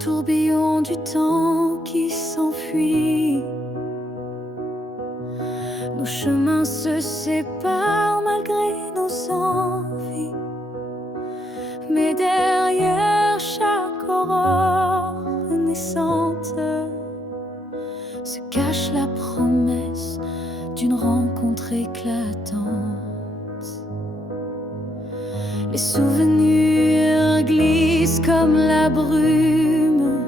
tourbillon du temps qui s'enfuit. Nos chemins se séparent malgré nos envies, mais derrière chaque aurore naissante se cache la promesse d'une rencontre éclatante. Les souvenirs glissent comme la brume,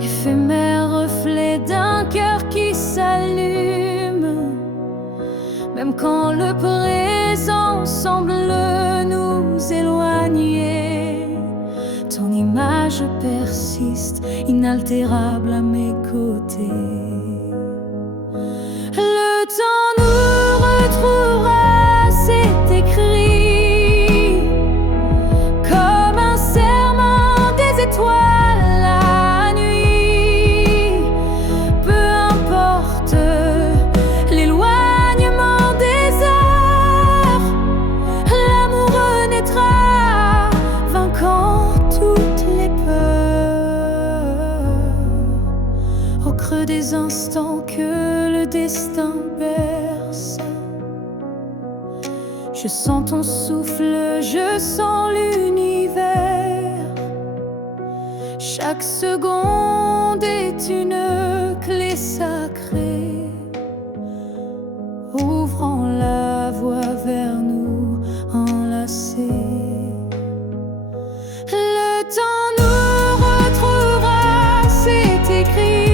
éphémère reflet d'un cœur qui s'allume. Même quand le présent semble nous éloigner, ton image persiste, inaltérable à mes côtés. Le temps nous retrouvera, c'est écrit, comme un serment des étoiles la nuit. Peu importe l'éloignement des heures, l'amour renaîtra, vainquant toutes les peurs. Au creux des instants que le destin berce, je sens ton souffle, je sens l'univers. Chaque seconde est une clé sacrée, ouvrant la voie vers nous enlacés. Le temps nous retrouvera, c'est écrit.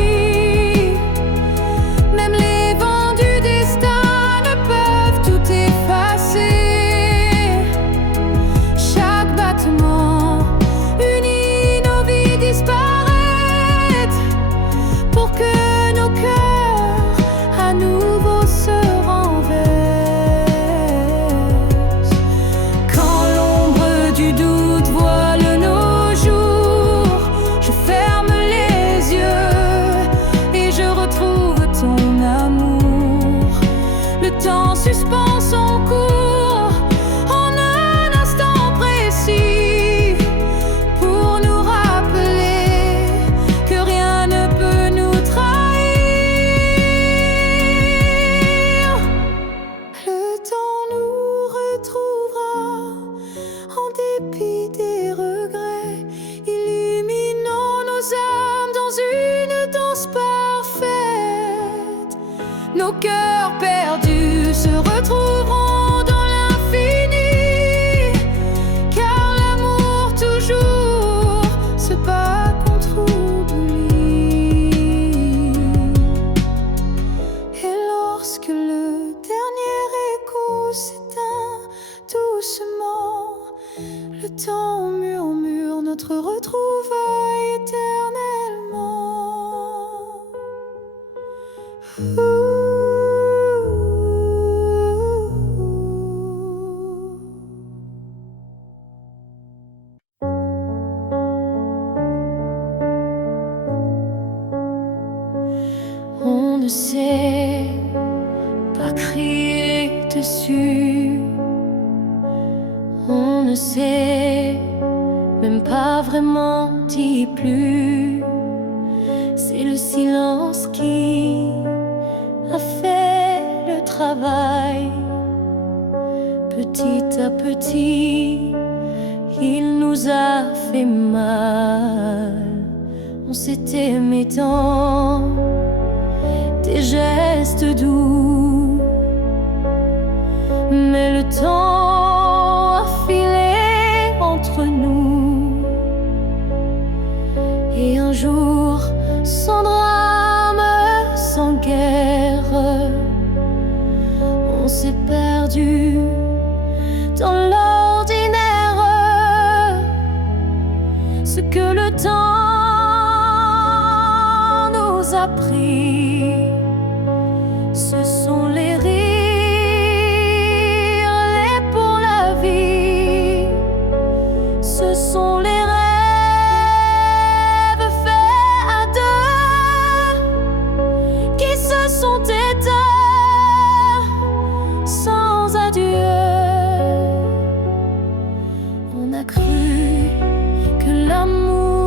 Même les vents du destin ne peuvent tout effacer. Chaque battement unit nos vies disparaître, pour que nos cœurs à nouveau se renversent. Quand l'ombre du doute voile nos jours, je ferme les yeux et je retrouve ton amour. Le temps suspend son cours en un instant précis, pour nous rappeler que rien ne peut nous trahir. Le temps nous retrouvera en dépit des regrets, illuminant nos âmes dans une danse parfaite. Nos cœurs perdus se retrouveront dans l'infini, car l'amour toujours se bat contre oubli. Et lorsque le dernier écho s'éteint doucement, le temps murmure notre retrouvaille éternellement. On ne sait pas crier dessus, on ne sait même pas vraiment dit plus. C'est le silence qui a fait le travail. Petit à petit, il nous a fait mal. On s'est aimé tant, des gestes doux, mais le temps a filé entre nous. Et un jour, sans drame, sans guerre, on s'est perdu dans l'ordinaire. Ce que le temps nous a pris, ce sont les rires, les pour la vie. Ce sont les rêves faits à deux qui se sont éteints sans adieu. On a cru que l'amour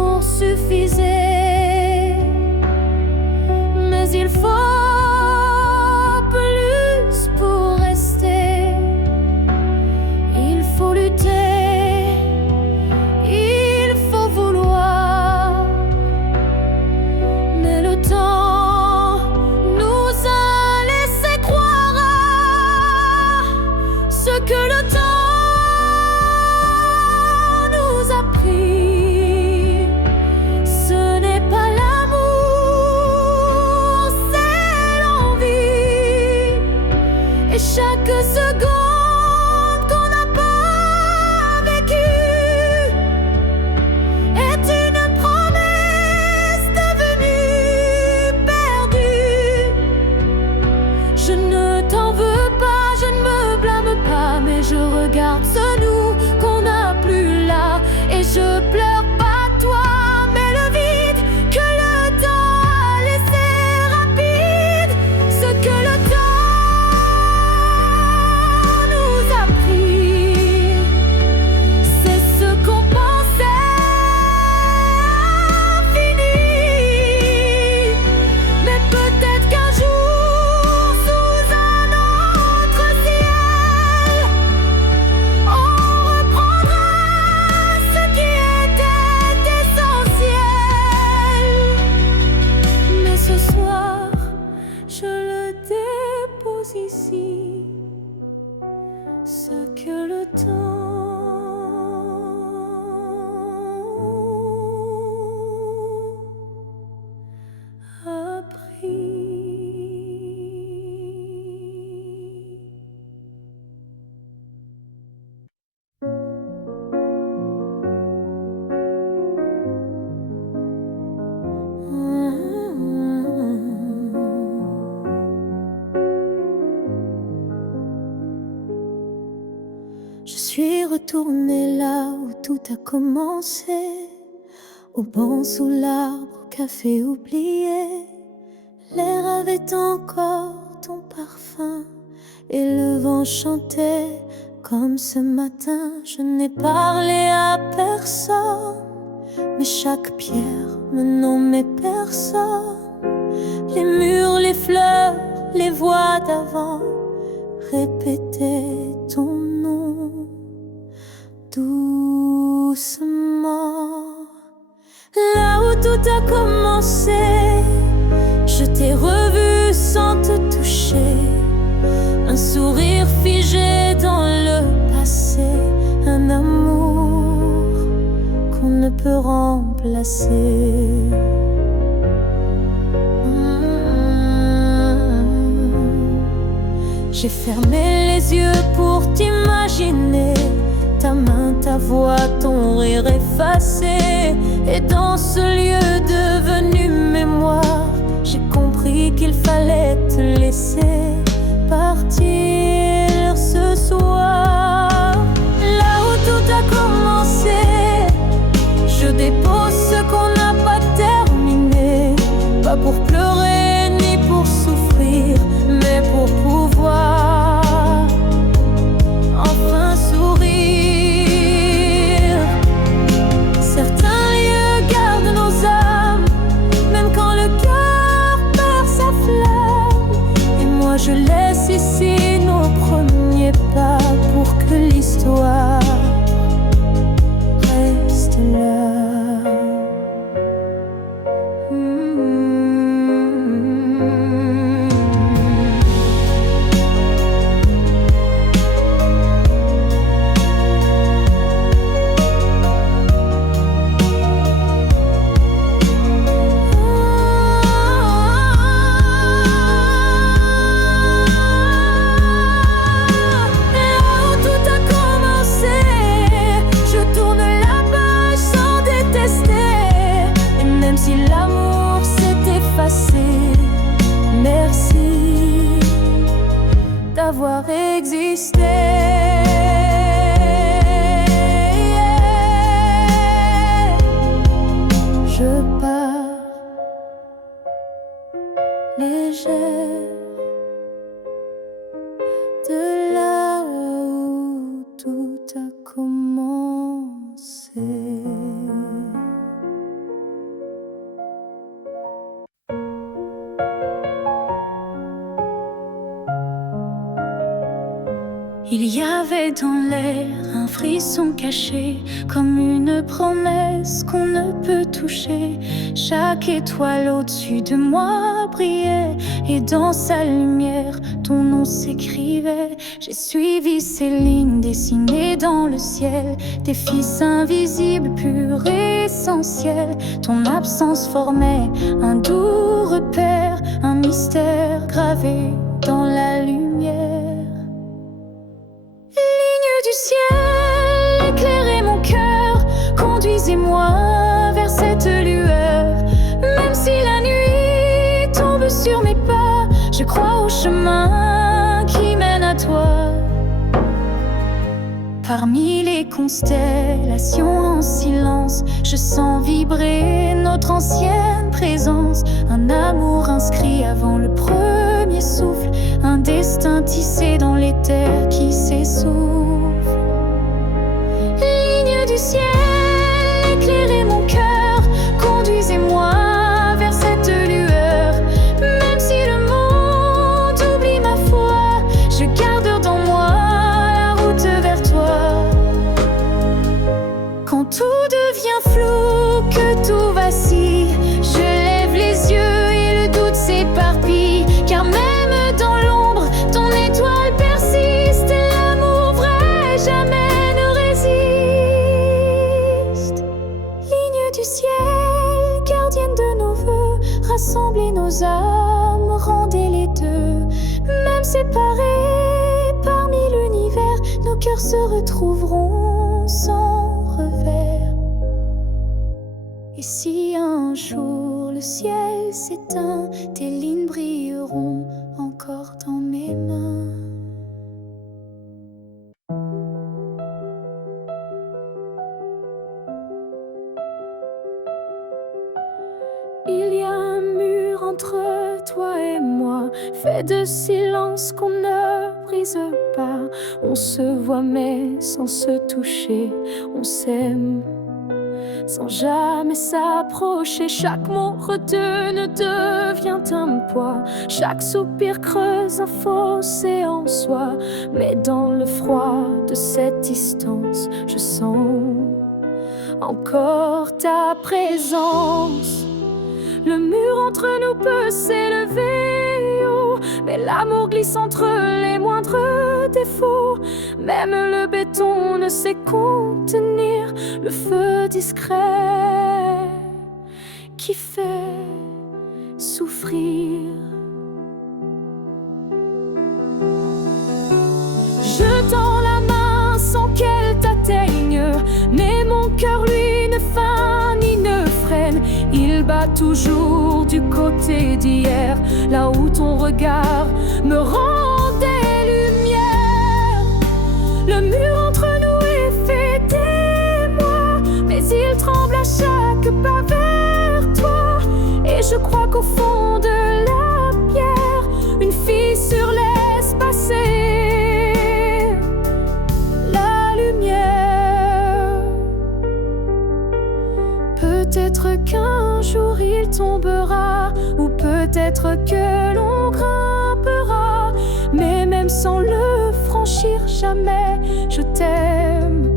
retourner là où tout a commencé, au banc sous l'arbre, au café oublié. L'air avait encore ton parfum et le vent chantait comme ce matin. Je n'ai parlé à personne, mais chaque pierre me nommait personne. Les murs, les fleurs, les voix d'avant répétaient ton nom doucement. Là où tout a commencé, je t'ai revu sans te toucher. Un sourire figé dans le passé, un amour qu'on ne peut remplacer. J'ai fermé les yeux pour t'imaginer, ta main, ta voix, ton rire effacé. Et dans ce lieu devenu mémoire, j'ai compris qu'il fallait te laisser partir ce soir. Là où tout a commencé, je dépose ce qu'on n'a pas terminé. Pas pour pleurer ni pour souffrir, mais pour pouvoir enfin sourire. Certains lieux gardent nos âmes, même quand le cœur perd sa flamme. Et moi je laisse ici nos premiers pas pour que l'histoire reste là. Merci d'avoir existé. Je pars légère de là où tout a commencé. Il y avait dans l'air un frisson caché, comme une promesse qu'on ne peut toucher. Chaque étoile au-dessus de moi brillait, et dans sa lumière, ton nom s'écrivait. J'ai suivi ces lignes dessinées dans le ciel, des fils invisibles, purs et essentiels. Ton absence formait un doux repère, un mystère gravé dans la lumière. Du ciel, éclairez mon cœur, conduisez-moi vers cette lueur. Même si la nuit tombe sur mes pas, je crois au chemin qui mène à toi. Parmi les constellations en silence, je sens vibrer notre ancienne présence. Un amour inscrit avant le premier souffle, un destin tissé dans les terres qui s'essouffle. Ligne du ciel, éclairez mon cœur, conduisez-moi vers cette lueur. Même si le monde oublie ma foi, je garde dans moi la route vers toi. Quand tout devient flou, que tout vacille, je lève les yeux et le doute s'éparpille. Car même dans l'ombre, ton étoile persiste, et l'amour vrai jamais ne résiste. Ligne du ciel, gardienne de nos vœux, rassemblez nos âmes, rendez les deux. Même séparés parmi l'univers, nos cœurs se retrouveront sans revers. Et si un jour le ciel s'éteint, tes lignes brilleront encore dans mes mains. Il y a un mur entre toi et moi, fait de silence qu'on ne brise pas. On se voit mais sans se toucher, on s'aime sans jamais s'approcher. Chaque mot retenu devient un poids, chaque soupir creuse un fossé en soi. Mais dans le froid de cette distance, je sens encore ta présence. Le mur entre nous peut s'élever haut, mais l'amour glisse entre les moindres défauts. Même le béton ne sait contenir le feu discret qui fait souffrir. Je tends la main sans qu'elle t'atteigne, mais mon cœur lui ne feint ni ne freine. Il bat toujours du côté d'hier, là où ton regard me rend des lumières. Le mur entre nous est fait d'émoi, mais il tremble à chaque pas vers toi. Et je crois qu'au fond de la pierre, une fissure laisse passer la lumière. Peut-être qu'un jour il tombera, ou peut-être que l'on grimpera, mais même sans le franchir jamais, je t'aime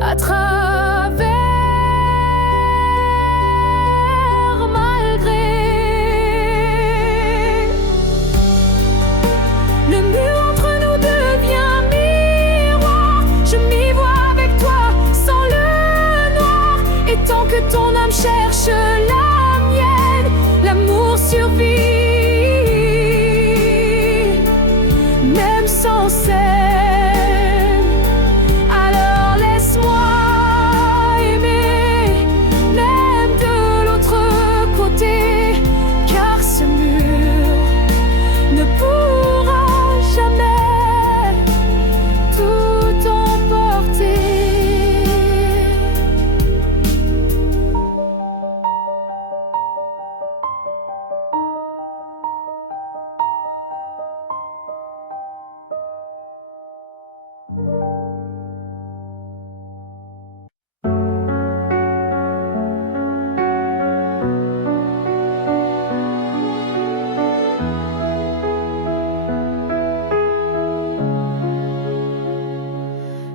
à travers, malgré. Le mur entre nous devient miroir, je m'y vois avec toi sans le noir. Et tant que ton âme cherche la mienne, l'amour survit, même sans scène. Alors laisse-moi aimer, même de l'autre côté, car ce mur ne pourra jamais tout emporter.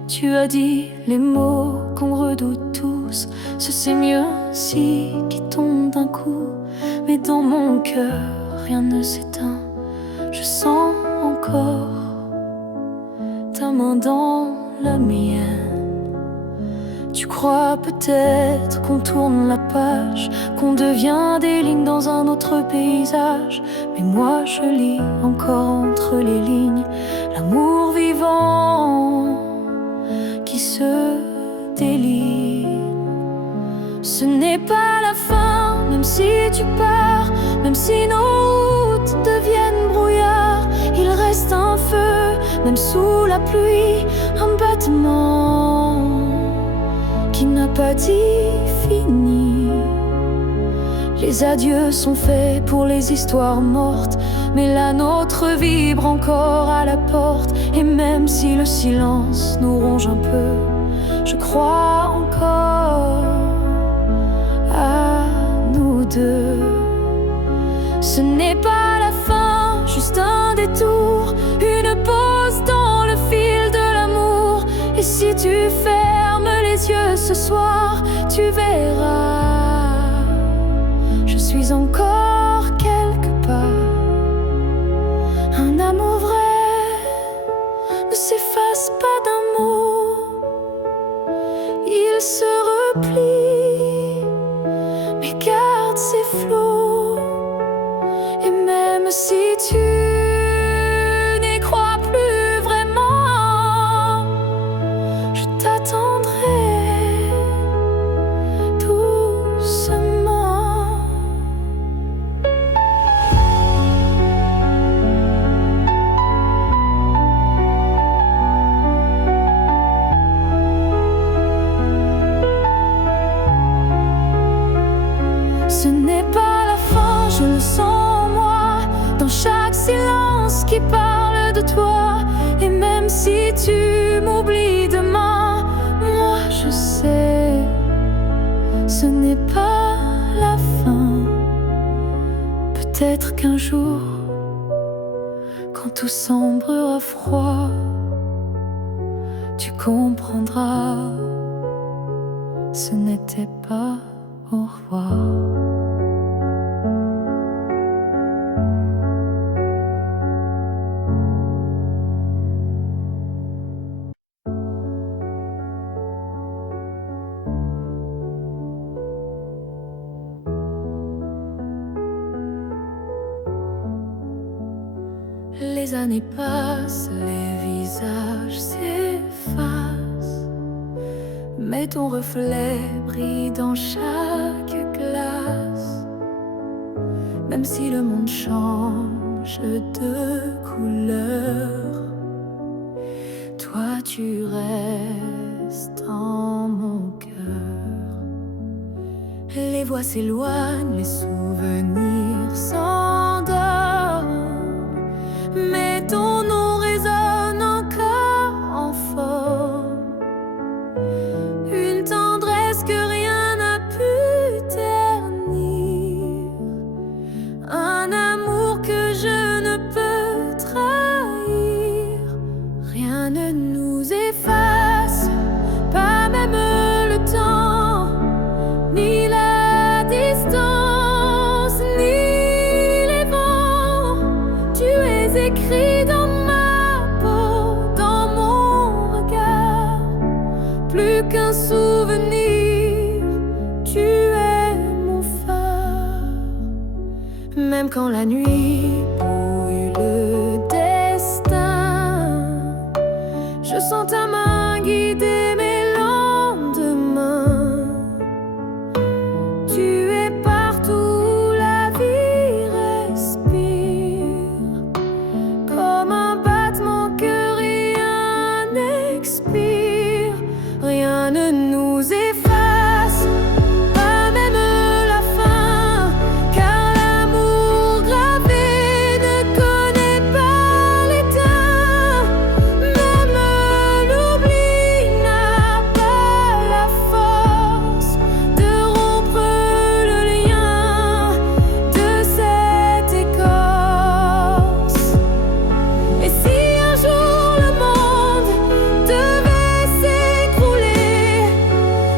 Tu as dit les mots qu'on redoute tous, c'est mieux ainsi qui tombe d'un coup. Mais dans mon cœur, rien ne s'éteint, je sens encore ta main dans la mienne. Tu crois peut-être qu'on tourne la page, qu'on devient des lignes dans un autre paysage. Mais moi je lis encore entre les lignes l'amour vivant qui se délie. Ce n'est pas la fin, même si tu pars, même si nos routes deviennent brouillard. Il reste un feu, même sous la pluie, un battement qui n'a pas dit fini. Les adieux sont faits pour les histoires mortes, mais la nôtre vibre encore à la porte. Et même si le silence nous ronge un peu, je crois encore à nous deux. Ce n'est pas la fin, juste un détour, une pause dans le fil de l'amour. Et si tu fermes les yeux ce soir, tu verras, je suis encore quelque part. Un amour vrai ne s'efface pas d'un mot, il se replie, mais garde ses flots. Et même si tu n'y crois plus vraiment, je t'attendrai doucement. Ce n'est pas la fin, je le sens en moi, dans chaque silence qui parle de toi. Et même si tu m'oublies demain, moi je sais, ce n'est pas la fin. Peut-être qu'un jour, quand tout semblera froid, tu comprendras, ce n'était pas au revoir. Les années passent, les visages s'effacent, mais ton reflet brille dans chaque glace. Même si le monde change de couleur, toi tu restes en mon cœur. Les voix s'éloignent, les souvenirs s'endorment, mais ton nom résonne encore en forme. Une tendresse que rien n'a pu ternir, un amour que je ne peux trahir. Rien ne nous efface, pas même le temps, ni la distance, ni les vents. Tu es écrit dans ma peau, dans mon regard. Plus qu'un souvenir, tu es mon phare. Même quand la nuit brouille le destin, je sens ta main guider mes lendemains. Tu es partout où la vie respire, comme un battement que rien n'expire. Rien ne nous efface, pas même la fin, car l'amour gravé ne connaît pas l'état. Même l'oubli n'a pas la force de rompre le lien de cette écorce. Et si un jour le monde devait s'écrouler,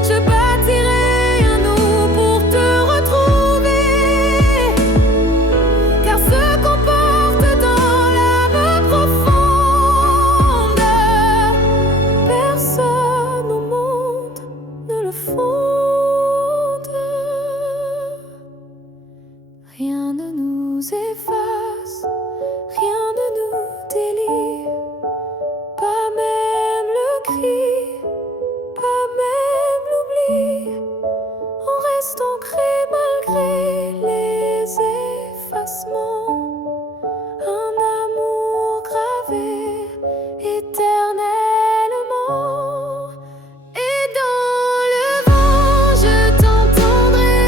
je bâtirai un nous pour te retrouver. Car ce qu'on porte dans l'âme profonde, personne au monde ne le fonde. Rien ne nous efface, rien ne nous délie, pas même le cri, pas même l'oubli. On reste ancré malgré les effacements, un amour gravé éternellement. Et dans le vent, je t'entendrai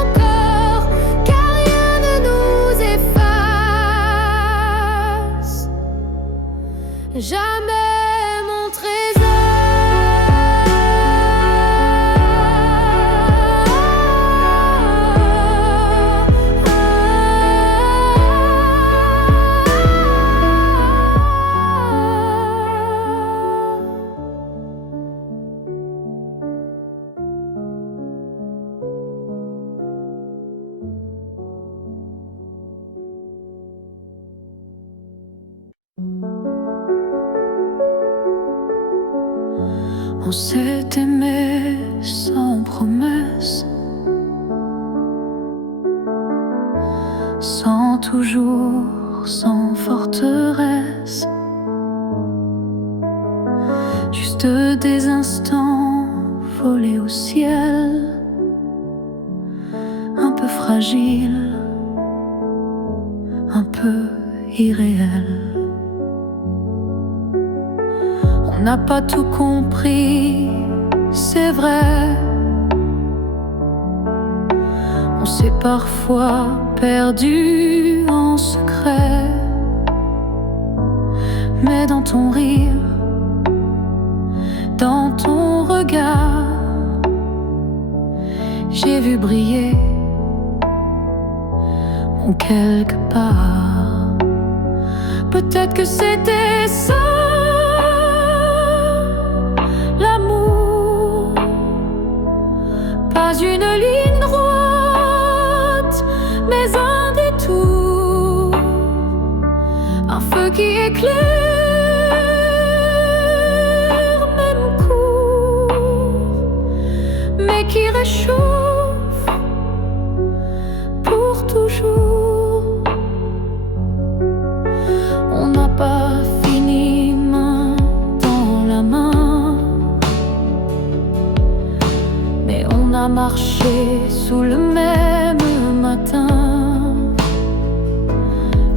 encore, car rien ne nous efface. Jamais mon trésor. On s'est aimé sans promesse, sans toujours, sans forteresse. Juste des instants volés au ciel, un peu fragiles, un peu irréels. On n'a pas tout compris, c'est vrai. On s'est parfois perdu en secret, mais dans ton rire, dans ton regard, j'ai vu briller mon quelque part. Peut-être que c'était ça, l'amour. Pas une ligne droite, mais un détour. Un feu qui éclaire, même court, mais qui réchauffe pour toujours. On n'a pas fini main dans la main, mais on a marché sous le même matin.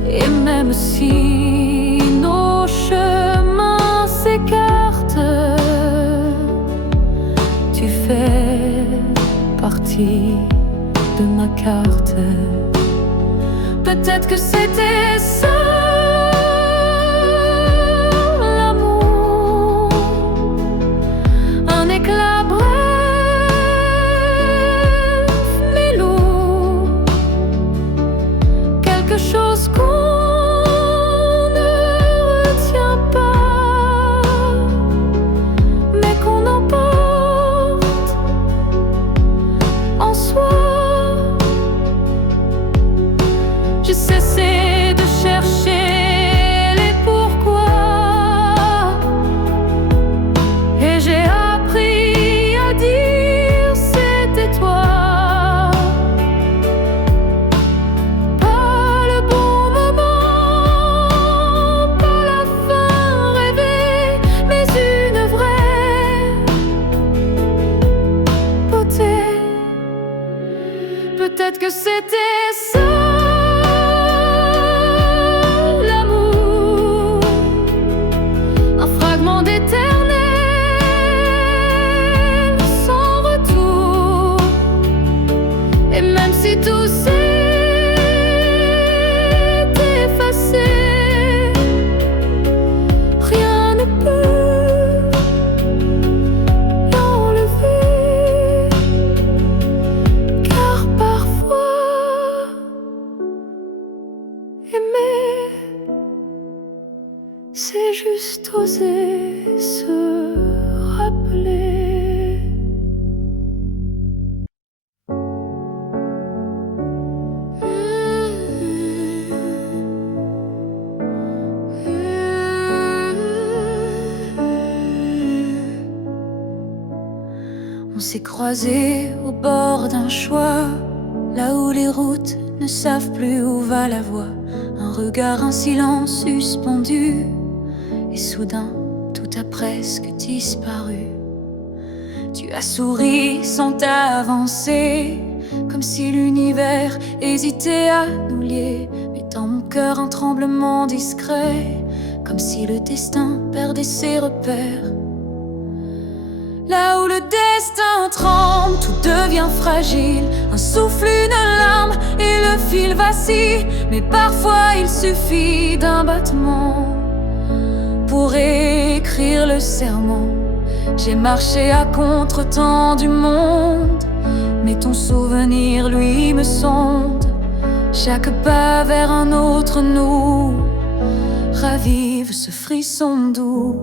Et même si nos chemins s'écartent, tu fais partie de ma carte. Peut-être que c'était ça, l'amour. Un éclat bref mais lourd, quelque chose qu'on ne retient pas, mais qu'on emporte en soi. J'ai cessé de chercher les pourquoi, et j'ai appris à dire c'était toi. Pas le bon moment, pas la fin rêvée, mais une vraie beauté. Peut-être que c'était ça, l'amour. Un fragment d'éternel sans retour. Et même si tout s'est effacé, rien ne peut l'enlever. Car parfois, aimer, c'est juste oser se rappeler. On s'est croisés au bord d'un choix, là où les routes ne savent plus où va la voie. Un regard, un silence suspendu, et soudain tout a presque disparu. Tu as souri sans t'avancer, comme si l'univers hésitait à nous lier. Mais dans mon cœur un tremblement discret, comme si le destin perdait ses repères. Là où le destin tremble, tout devient fragile. Un souffle, une larme et le fil vacille. Mais parfois il suffit d'un battement pour écrire le serment. J'ai marché à contre-temps du monde, mais ton souvenir, lui, me sonde. Chaque pas vers un autre nous ravive ce frisson doux.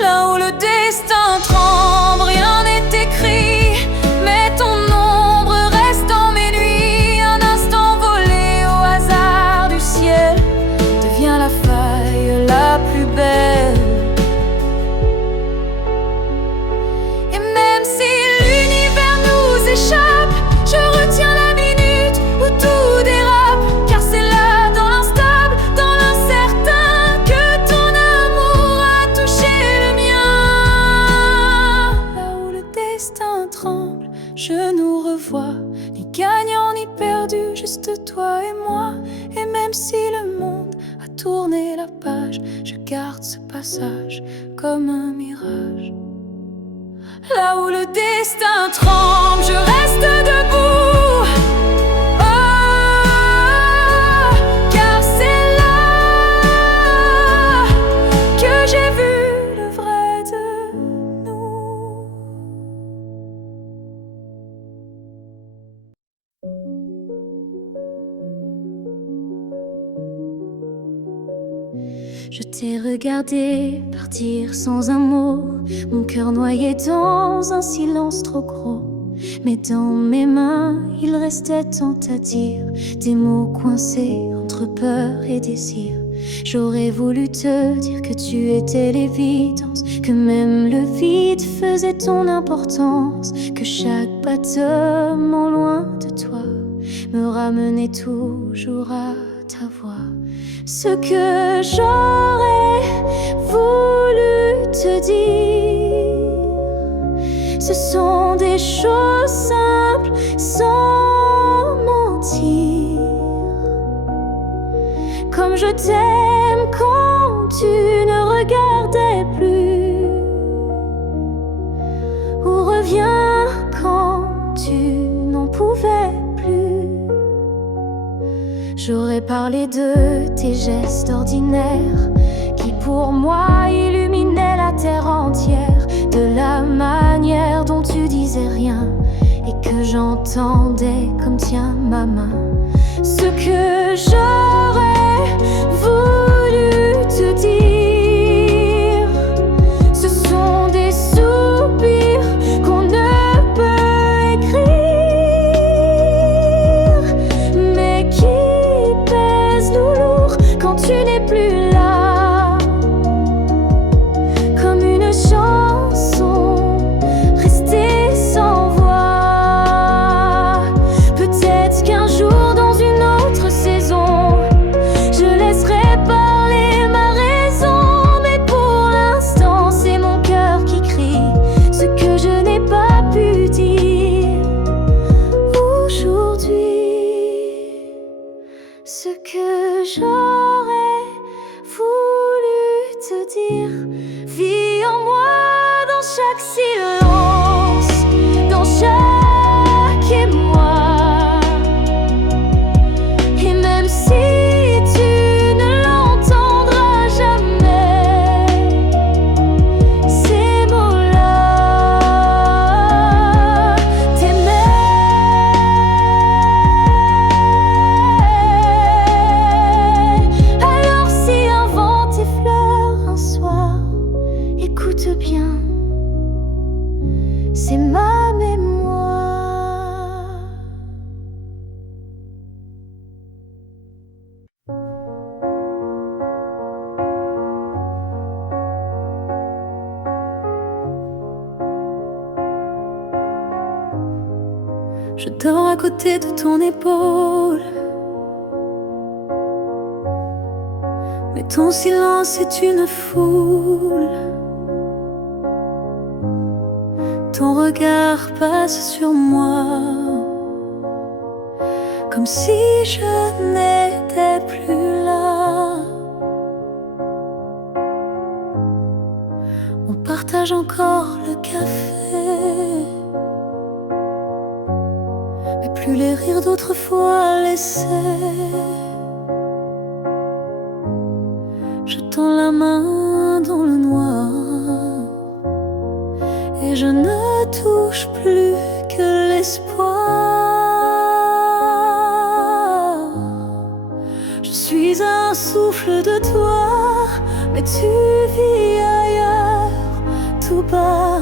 Là où le destin tremble, rien n'est écrit, mais ton ombre reste dans mes nuits. Un instant volé au hasard du ciel devient la faille la plus belle. Et même si l'univers nous échappe, je retiens la minute où tout dérape. Car c'est là, dans l'instable, dans l'incertain, que ton amour a touché le mien. Là où le destin tremble, je nous revois, ni gagnant ni perdu, juste toi et moi. Et même si le monde a tourné la page, je garde ce passage comme un mirage. Là où le destin tremble, je reste debout. Je t'ai regardé partir sans un mot, mon cœur noyé dans un silence trop gros. Mais dans mes mains, il restait tant à dire, des mots coincés entre peur et désir. J'aurais voulu te dire que tu étais l'évidence, que même le vide faisait ton importance, que chaque battement loin de toi me ramenait toujours à ta voix. Ce que j'aurais voulu te dire, ce sont des choses simples, sans mentir. Comme je t'aime quand tu ne regardais plus, ou reviens quand tu n'en pouvais plus. J'aurais parlé de tes gestes ordinaires qui pour moi illuminaient la terre entière, de la manière dont tu disais rien et que j'entendais comme tiens ma main. Ce que j'aurais voulu te dire, ce sont des soupirs qu'on ne peut écrire, mais qui pèsent lourd quand tu n'es plus là, comme une chanson restée sans voix. Peut-être qu'un jour dans une autre saison, je laisserai parler ma raison, mais pour l'instant c'est mon cœur qui crie ce que je n'ai pas pu dire aujourd'hui. Ce que j'aurais voulu te dire vit en moi dans chaque silence, dans chaque émoi. Et même si tu ne l'entendras jamais, ces mots-là, t'aimer. Alors si un vent t'effleure un soir, écoute bien, c'est ma mémoire. Je dors à côté de ton épaule, mais ton silence est une foule. Ton regard passe sur moi, comme si je n'étais plus là. On partage encore le café, mais plus les rires d'autrefois laissés. Je tends la main dans le noir et je ne touche plus que l'espoir. Je suis un souffle de toi, mais tu vis ailleurs, tout bas.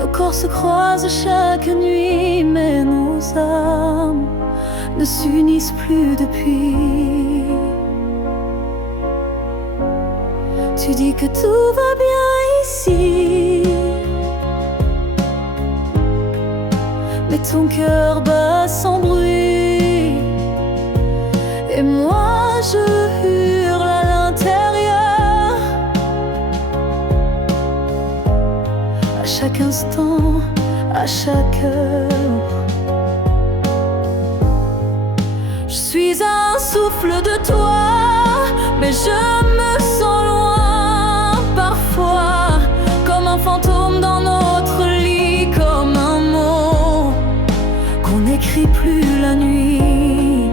Nos corps se croisent chaque nuit, mais nos âmes ne s'unissent plus depuis. Tu dis que tout va bien ici, mais ton cœur bat sans bruit, et moi je hurle à l'intérieur. À chaque instant, à chaque heure, je suis un souffle de toi, mais je me sens loin parfois, comme un fantôme dans notre lit, comme un mot qu'on n'écrit plus la nuit.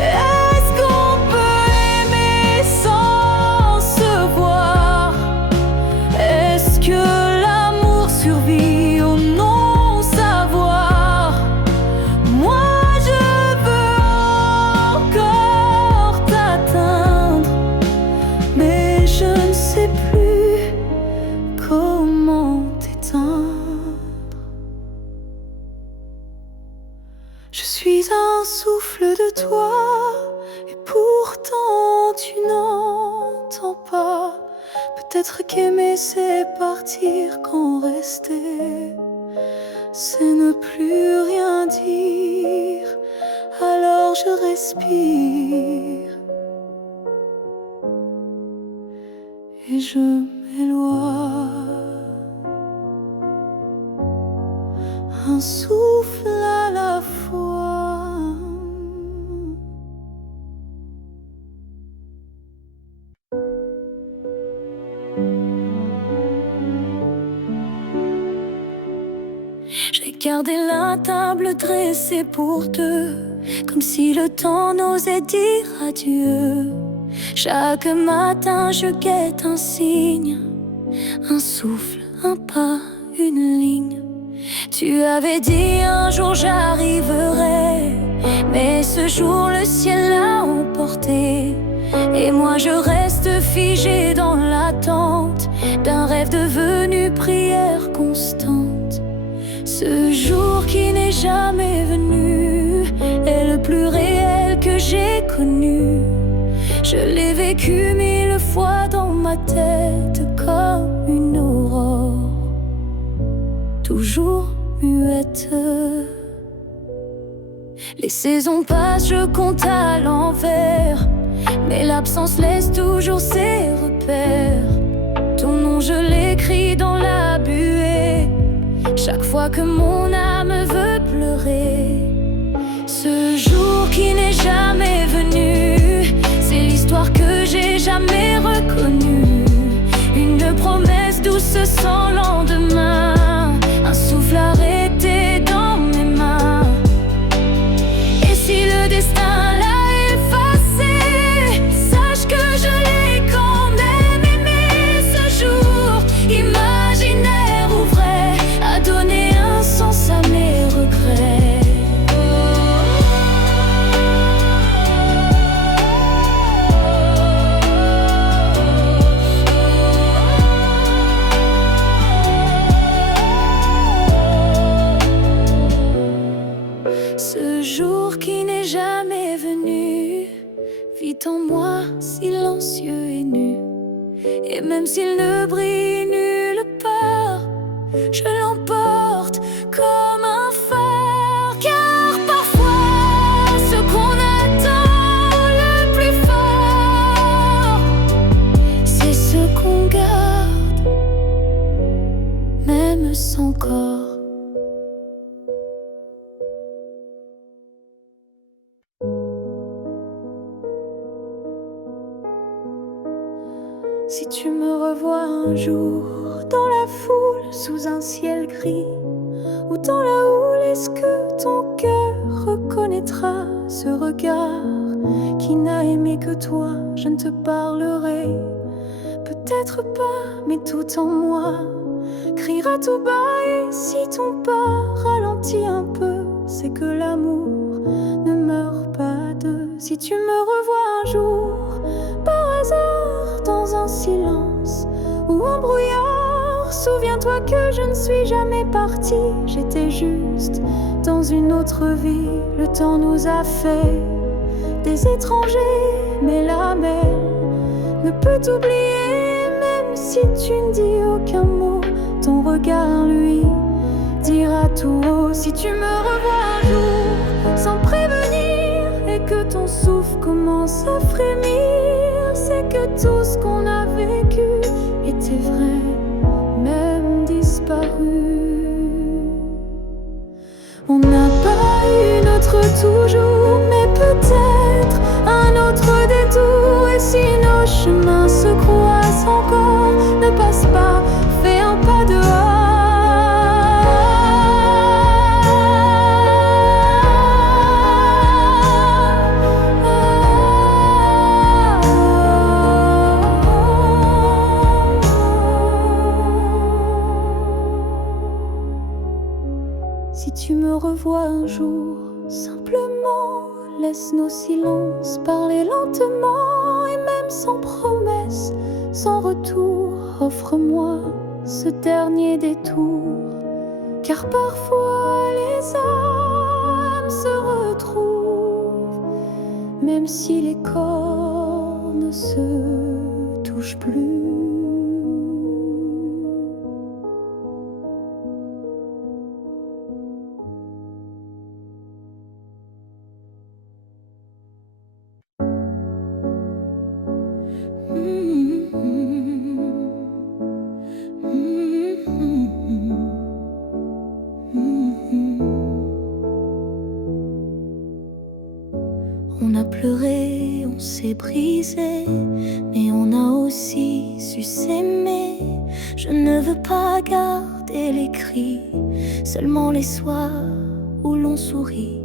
Est-ce qu'on peut aimer sans se voir? Est-ce que l'amour survit au non-savoir? Moi je veux encore Je suis un souffle de toi, et pourtant tu n'entends pas. Peut-être qu'aimer c'est partir quand rester c'est ne plus rien dire. Alors je respire et je m'éloigne, un souffle à la fois. J'ai gardé la table dressée pour deux, comme si le temps n'osait dire adieu. Chaque matin je guette un signe, un souffle, un pas, une ligne. Tu avais dit un jour j'arriverai, mais ce jour le ciel l'a emporté. Et moi je reste figé dans l'attente d'un rêve devenu prière constante. Ce jour qui n'est jamais venu est le plus réel que j'ai connu. Je l'ai vécu 1000 fois dans ma tête comme une aurore, toujours muette. Les saisons passent, je compte à l'envers, mais l'absence laisse toujours ses repères. Ton nom je l'écris dans la buée, chaque fois que mon âme veut pleurer. Ce jour qui n'est jamais venu, c'est l'histoire que j'ai jamais reconnue. Une promesse douce sans lendemain, un souffle arrêté dans mes mains. Et si le destin l'a effacé, sache que je l'ai quand même aimé. Ce jour imaginaire ou vrai a donné un sens à mes regrets. Ce jour qui n'est jamais venu vit en moi silencieux et nu. Et même s'il ne brille nulle part, je l'emporte comme un phare. Car parfois ce qu'on attend le plus fort, c'est ce qu'on garde, même sans corps. Si tu me revois un jour dans la foule, sous un ciel gris, ou dans la houle, est-ce que ton cœur reconnaîtra ce regard qui n'a aimé que toi? Je ne te parlerai peut-être pas, mais tout en moi criera tout bas. Et si ton pas ralentit un peu, c'est que l'amour ne meurt pas d'eux. Si tu me revois un jour par hasard dans un silence ou un brouillard, souviens-toi que je ne suis jamais partie. J'étais juste dans une autre vie. Le temps nous a fait des étrangers, mais la mer ne peut t'oublier. Même si tu ne dis aucun mot, ton regard lui dira tout haut. Si tu me revois un jour sans prévenir et que ton souffle commence à frémir, c'est que tout ce qu'on a vécu était vrai, même disparu. On n'a pas eu notre toujours, mais peut-être un autre détour. Et si nos chemins se croisent encore, ne passe pas, fais un pas dehors. Si tu me revois un jour, simplement laisse nos silences parler lentement. Et même sans promesse, sans retour, offre-moi ce dernier détour. Car parfois les âmes se même si les corps ne se touchent plus. On a pleuré, on s'est brisé, mais on a aussi su s'aimer. Je ne veux pas garder les cris, seulement les soirs où l'on sourit.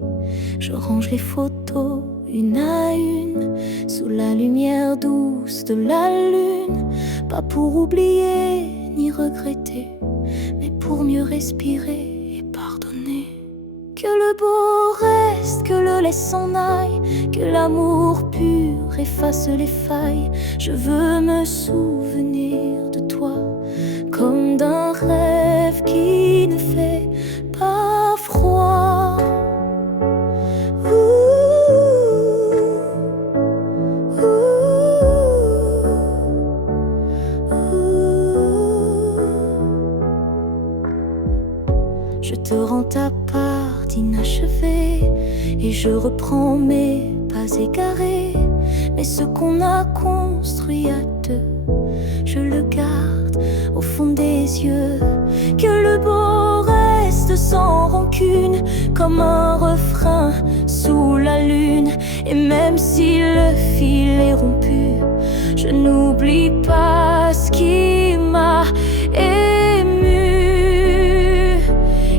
Je range les photos une à une, sous la lumière douce de la lune. Pas pour oublier ni regretter, mais pour mieux respirer et pardonner. Que le beau reste, que le laisse s'en aille, que l'amour pur efface les failles. Je veux me souvenir de toi comme d'un rêve qui ne fait pas froid. Je te rends ta part d'inachevé et je reprends mes pas égarés. Mais ce qu'on a construit à deux, je le garde au fond des yeux. Que le beau reste sans rancune, comme un refrain sous la lune. Et même si le fil est rompu, je n'oublie pas ce qui m'a ému.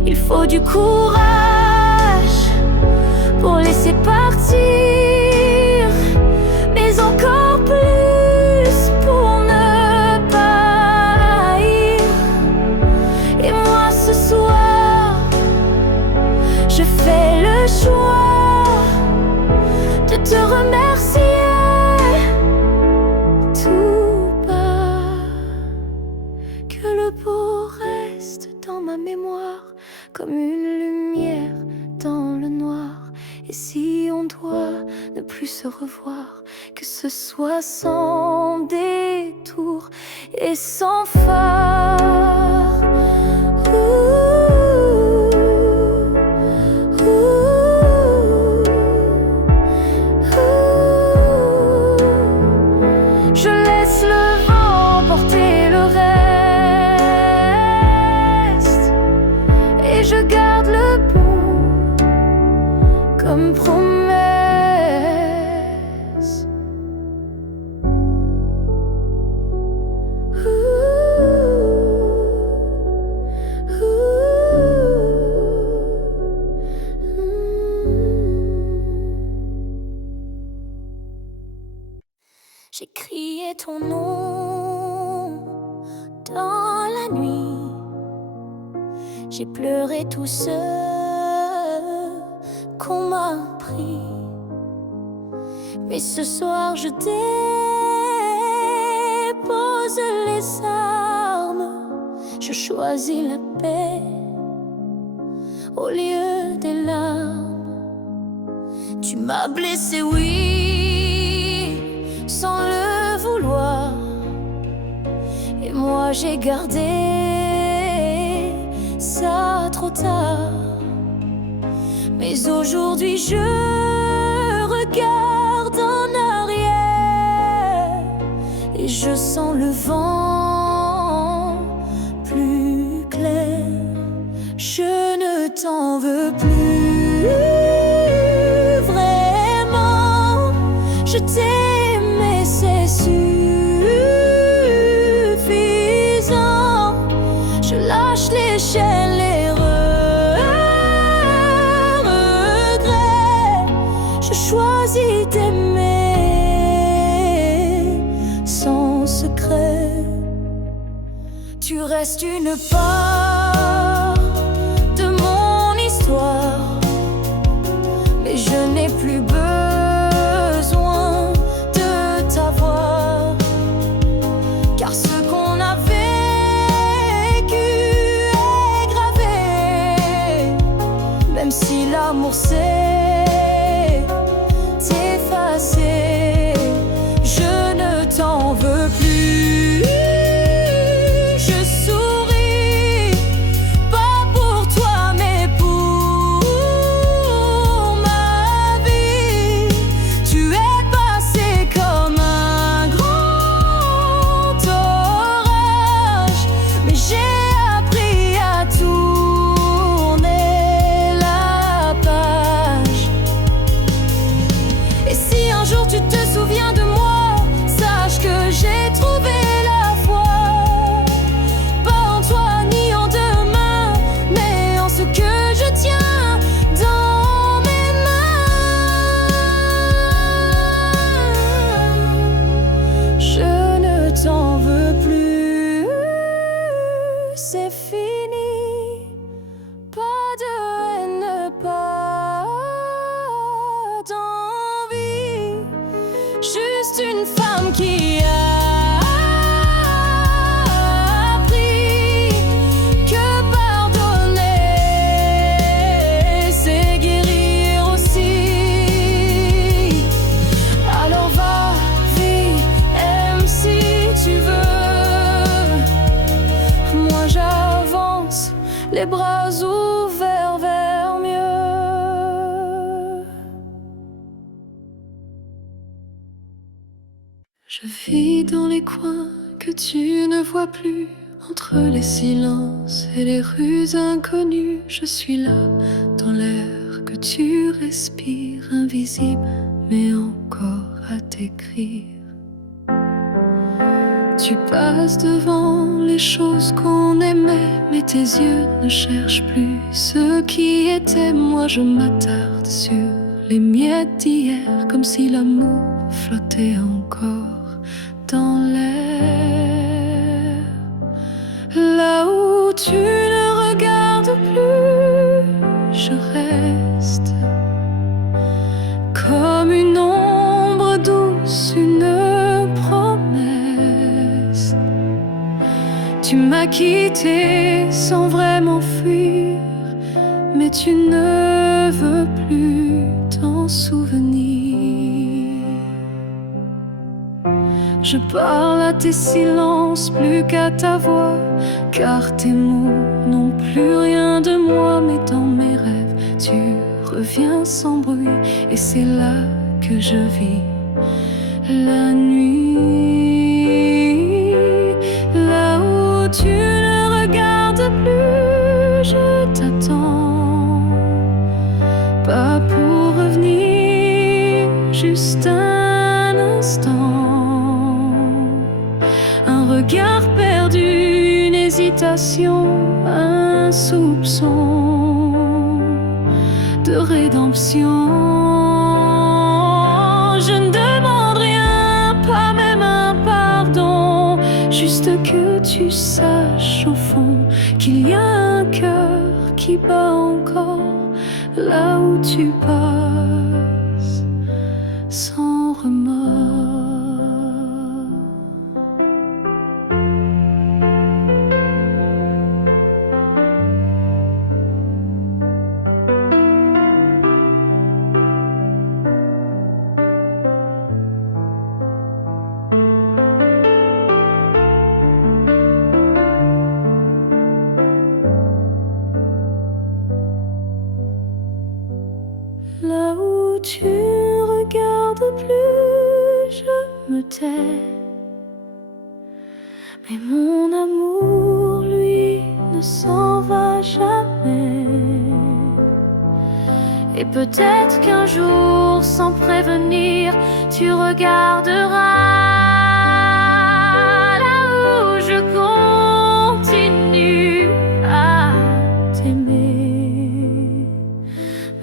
Il faut du courage pour laisser partir, mais encore plus pour ne pas haïr. Et moi ce soir, je fais le choix de te remercier tout bas. Que le beau reste dans ma mémoire comme une lumière dans le noir. Et si on doit ne plus se revoir, que ce soit sans détour et sans phare. Je laisse le vent porter le reste, et je garde le bon comme promesse. J'ai crié ton nom dans la nuit, j'ai pleuré tout ce qu'on m'a pris. Mais ce soir je dépose les armes, je choisis la paix au lieu des larmes. Tu m'as blessé, oui, sans le vouloir, et moi j'ai gardé ça trop tard. Mais aujourd'hui je regarde en arrière et je sens le vent plus clair. Je ne t'en veux plus vraiment, je t'ai aimé, c'est suffisant. Je lâche les chaînes, les regrets. Je choisis d'aimer sans secret. Tu restes une part de mon histoire, mais je n'ai plus besoin de t'avoir, car ce qu'on a vécu est gravé. Même si l'amour s'est effacé, Je vis dans les coins que tu ne vois plus, entre les silences et les rues inconnues. Je suis là, dans l'air que tu respires, invisible mais encore à t'écrire. Tu passes devant les choses qu'on aimait, mais tes yeux ne cherchent plus ce qui était. Moi je m'attarde sur les miettes d'hier, comme si l'amour flottait encore dans l'air. Là où tu ne regardes plus, je reste comme une ombre douce, une promesse. Tu m'as quitté sans vraiment fuir, mais tu ne veux plus t'en souvenir. Je parle à tes silences plus qu'à ta voix, car tes mots n'ont plus rien de moi. Mais dans mes rêves, tu reviens sans bruit, et c'est là que je vis la nuit. Là où tu ne regardes plus, je t'attends, pas pour revenir, juste un instant. Un regard perdu, une hésitation, un soupçon de rédemption. Je ne demande rien, pas même un pardon, juste que tu saches au fond qu'il y a un cœur qui bat encore là où tu passes sans remords. Là où tu ne regardes plus, je me tais. Mais mon amour, lui, ne s'en va jamais. Et peut-être qu'un jour, sans prévenir, tu regarderas là où je continue à t'aimer.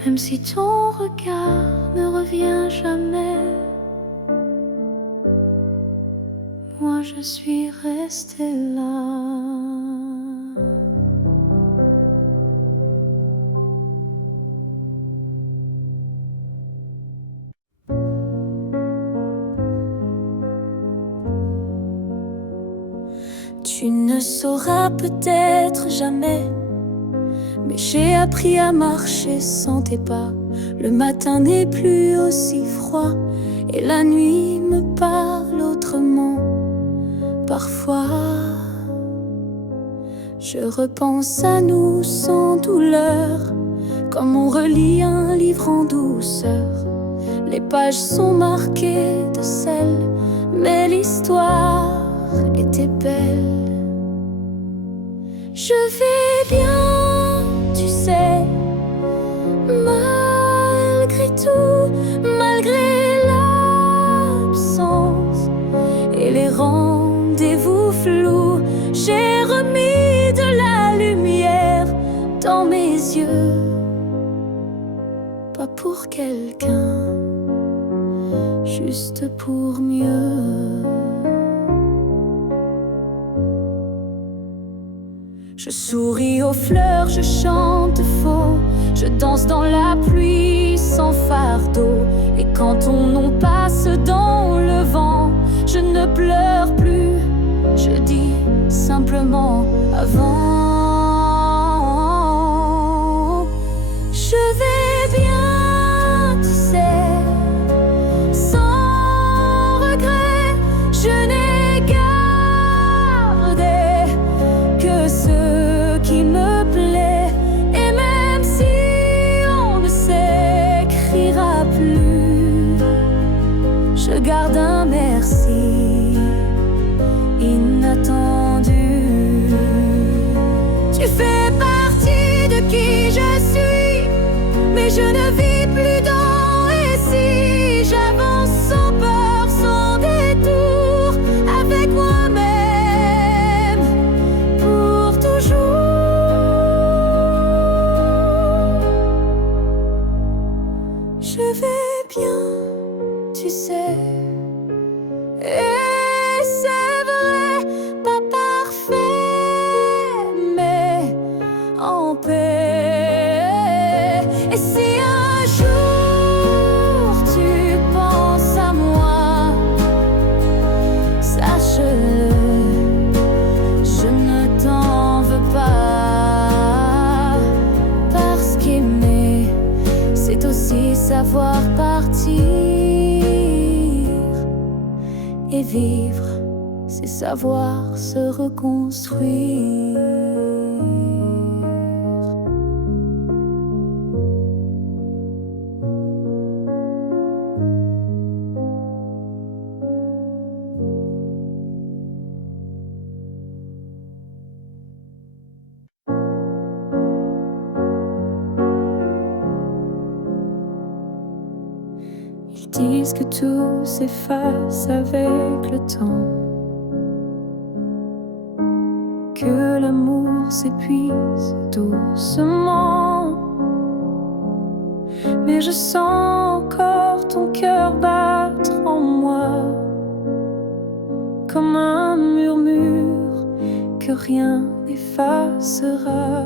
Même si ton regard ne revient jamais, moi je suis restée là. Tu ne sauras peut-être jamais, mais j'ai appris à marcher sans tes pas. Le matin n'est plus aussi froid et la nuit me parle autrement. Parfois, je repense à nous sans douleur, comme on relit un livre en douceur. Les pages sont marquées de sel, mais l'histoire était belle. Je vais bien, tu sais, malgré tout, malgré l'absence et les rendez-vous flous. J'ai remis de la lumière dans mes yeux, pas pour quelqu'un, juste pour mieux. Je souris aux fleurs, je chante faux, je danse dans la pluie sans fardeau. Et quand ton nom passe dans le vent, je ne pleure plus, je dis simplement avant. Je vais bien, tu sais, sans regret, je n'ai gardé que ce qui me plaît. Et même si on ne s'écrira plus, je garde un merci. si un jour tu penses à moi, sache-le, je ne t'en veux pas. Parce qu'aimer, c'est aussi savoir partir. Et vivre, c'est savoir se reconstruire. Ils disent que tout s'efface avec le temps, que l'amour s'épuise doucement. Mais je sens encore ton cœur battre en moi, comme un murmure que rien n'effacera.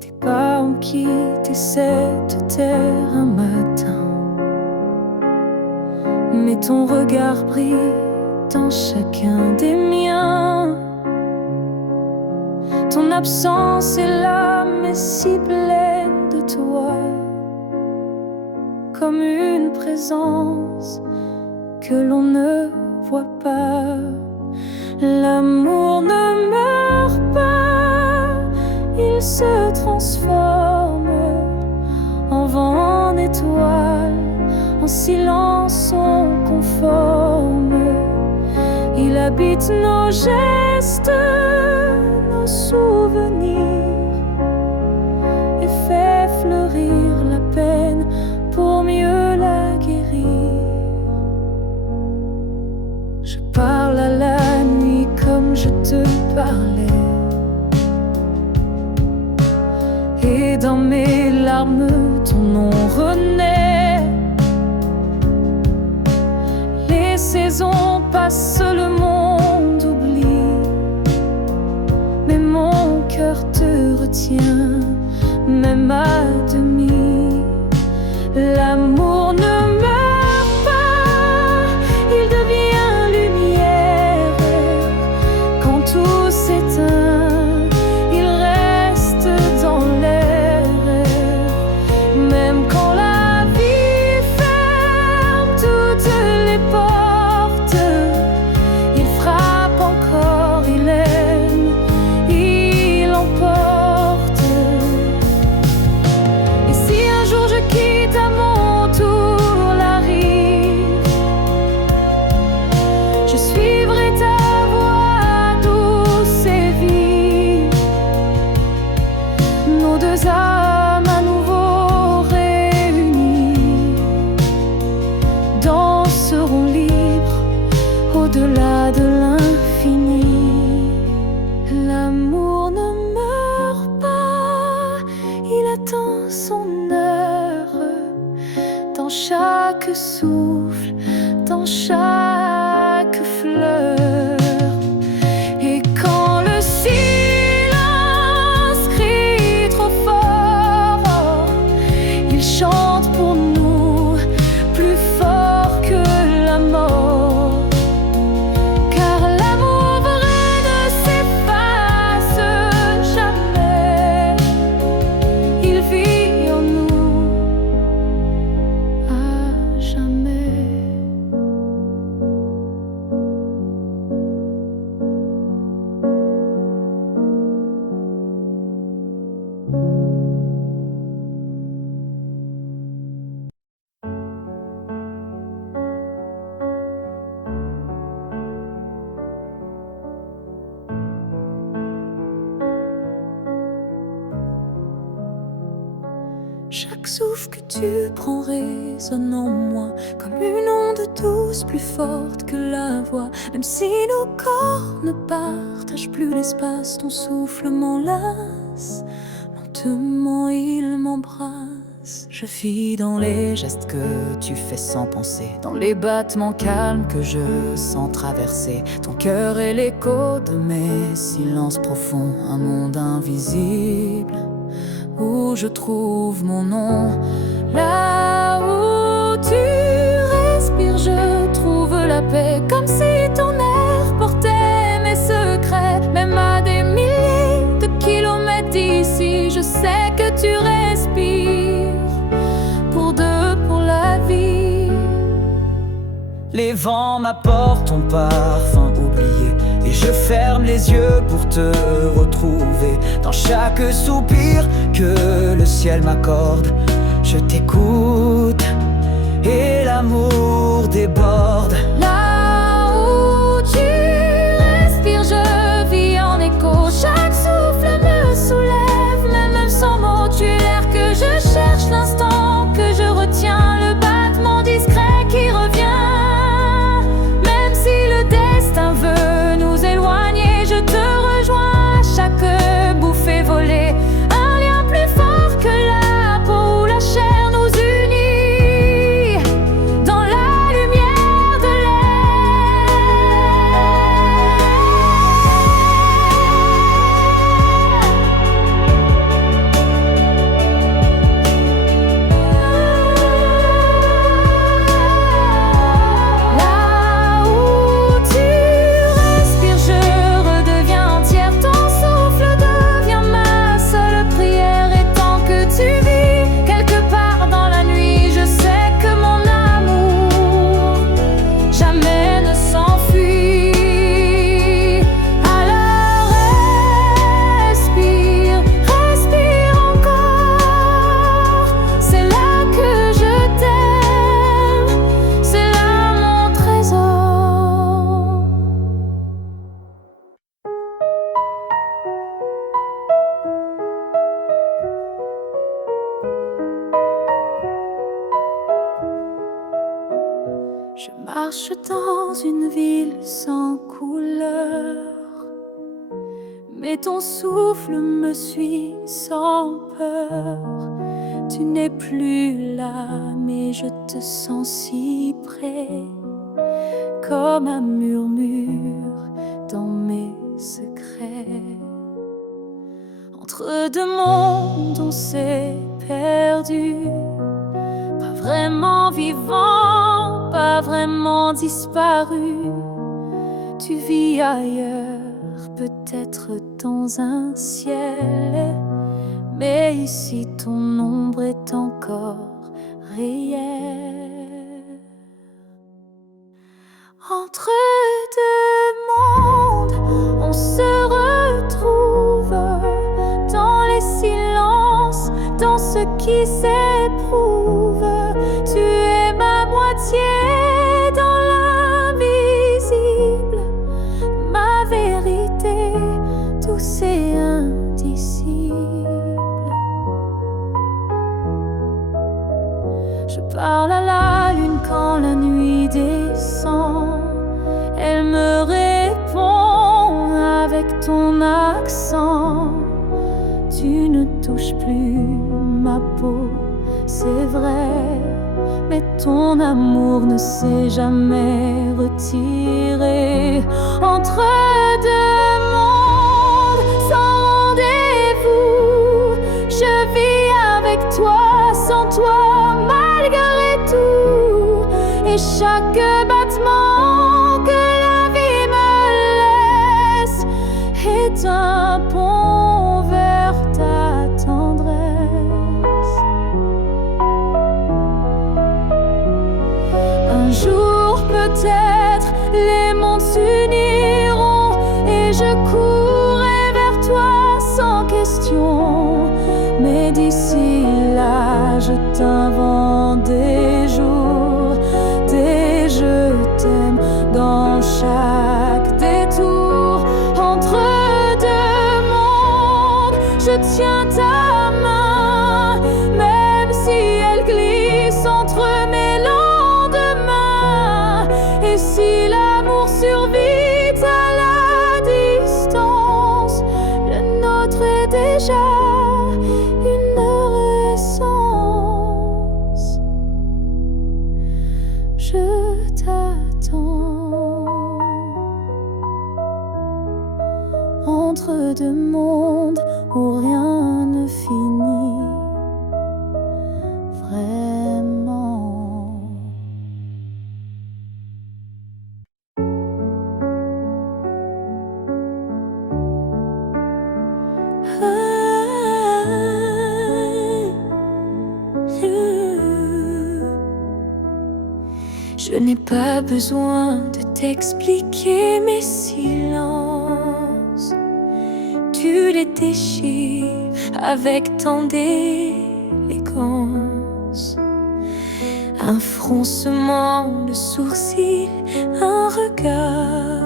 Tes pas ont quitté cette terre un matin, mais ton regard brille dans chacun des miens. Ton absence est là, mais si pleine de toi, comme une présence que l'on ne voit pas. L'amour ne meurt pas, il se transforme en vent, en étoile, en silence on conforme. Il habite nos gestes, nos souvenirs, et fait fleurir la peine pour mieux la guérir. Je parle à la nuit comme je te parlais, et dans mes larmes ton nom renaît. Les saisons passent, le monde oublie, mais mon cœur te retient, même à demi. L'amour ne meurt pas, il devient lumière. Quand tout s'éteint, il reste dans l'air. Même quand la vie ferme toutes les portes, il frappe encore, il aime, il emporte. Et si un jour je quitte à mon tour la rive, je suivrai ta voix douce et vive. Nos deux âmes à nouveau réunies danseront libres au-delà de l'infini. L'amour ne meurt pas, il attend son heure, dans chaque souffle, dans chaque fleur. Et quand le silence crie trop fort, il chante pour nous plus fort que la mort. Car l'amour vrai ne s'efface jamais, il vit en nous à jamais. Chaque souffle que tu prends résonne en moi comme une onde douce plus forte que la voix. Même si nos corps ne partagent plus l'espace, ton souffle m'enlace, lentement il m'embrasse. Je vis dans les gestes que tu fais sans penser, dans les battements calmes que je sens traverser. Ton cœur est l'écho de mes silences profonds, un monde invisible où je trouve mon nom. Là où tu respires, je trouve la paix, comme si ton air portait mes secrets. Même à des milliers de kilomètres d'ici, je sais que tu respires pour deux, pour la vie. Les vents m'apportent ton parfum oublié, et je ferme les yeux pour te retrouver. Dans chaque soupir que le ciel m'accorde, je t'écoute et l'amour déborde. Là où tu respires, je vis en écho. Chaque souffle me soulève, même sans mots. Tu es l'air que je cherche, l'instant que je retiens, le battement discret qui revient. Même si le destin veut nous éloigner, je te rejoins à chaque bouffée volée. Un lien plus fort que la peau ou la chair nous unit dans la lumière de Là où tu respires, je redeviens entière. Ton souffle devient ma seule prière. Et tant que tu vis quelque part dans la nuit, je sais que mon amour jamais ne s'enfuit. Alors respire, respire encore. C'est là que je t'aime, c'est là mon trésor. Je marche dans une ville sans couleur, mais ton souffle me suit sans peur. Tu n'es plus là, mais je te sens si près, comme un murmure dans mes secrets. Entre deux mondes, on s'est perdu, pas vraiment vivant, pas vraiment disparu. Tu vis ailleurs, peut-être dans un ciel, mais ici ton ombre est encore réelle. Entre deux mondes, on se retrouve dans les silences, dans ce qui s'éprouve. Tu es ma moitié dans l'invisible, ma vérité douce et indicible. Je parle à la lune quand la nuit descend. Elle me répond avec ton accent. Tu ne touches plus ma peau, c'est vrai, mais ton amour ne s'est jamais retiré. Entre deux mondes sans rendez-vous, je vis avec toi, sans toi, malgré tout. Et chaque battement que la vie me laisse est un pont vers ta tendresse. Un jour peut-être les mondes s'uniront et je courrai vers toi sans question. Mais d'ici là, je t'invente des jours, des je t'aime dans chaque détour. Entre deux mondes, je tiens ta main, même si elle glisse entre mes lendemains. Et si l'amour survit à la distance, le nôtre est déjà une essence. Je n'ai pas besoin de t'expliquer mes silences. Tu les déchires avec tant d'élégance. Un froncement de sourcils, un regard,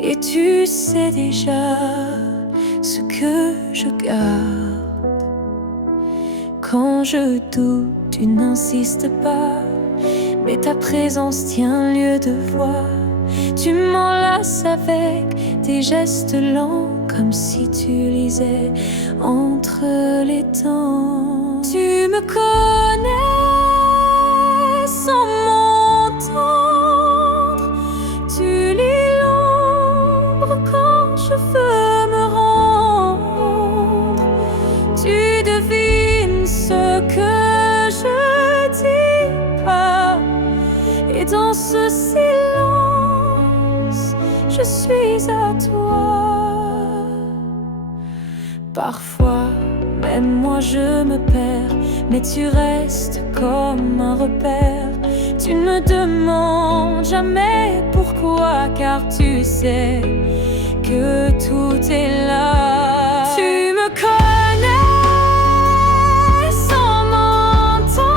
et tu sais déjà ce que je garde. Quand je doute, tu n'insistes pas, mais ta présence tient lieu de voix. Tu m'enlaces avec tes gestes lents, comme si tu lisais entre les temps. Tu me connais sans m'entendre. Tu lis l'ombre quand je veux me rendre. Tu devines ce que je dis pas. Et dans ce silence, je suis à toi. Parfois, même moi je me perds, mais tu restes comme un repère. Tu ne me demandes jamais pourquoi, car tu sais que tout est là. Tu me connais sans m'entendre.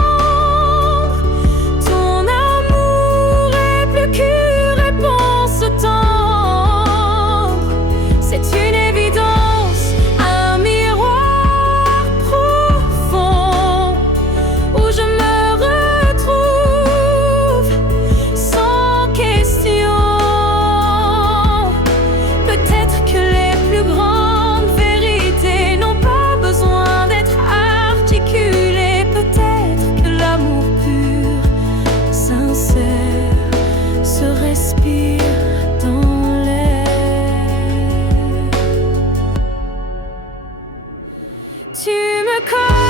Ton amour est plus qu'une réponse tendre. C'est une évidence, un miroir profond où je me retrouve sans question. Peut-être que les plus grandes vérités n'ont pas besoin d'être articulées. Peut-être que l'amour pur, sincère, se respire dans l'air. Tu me connais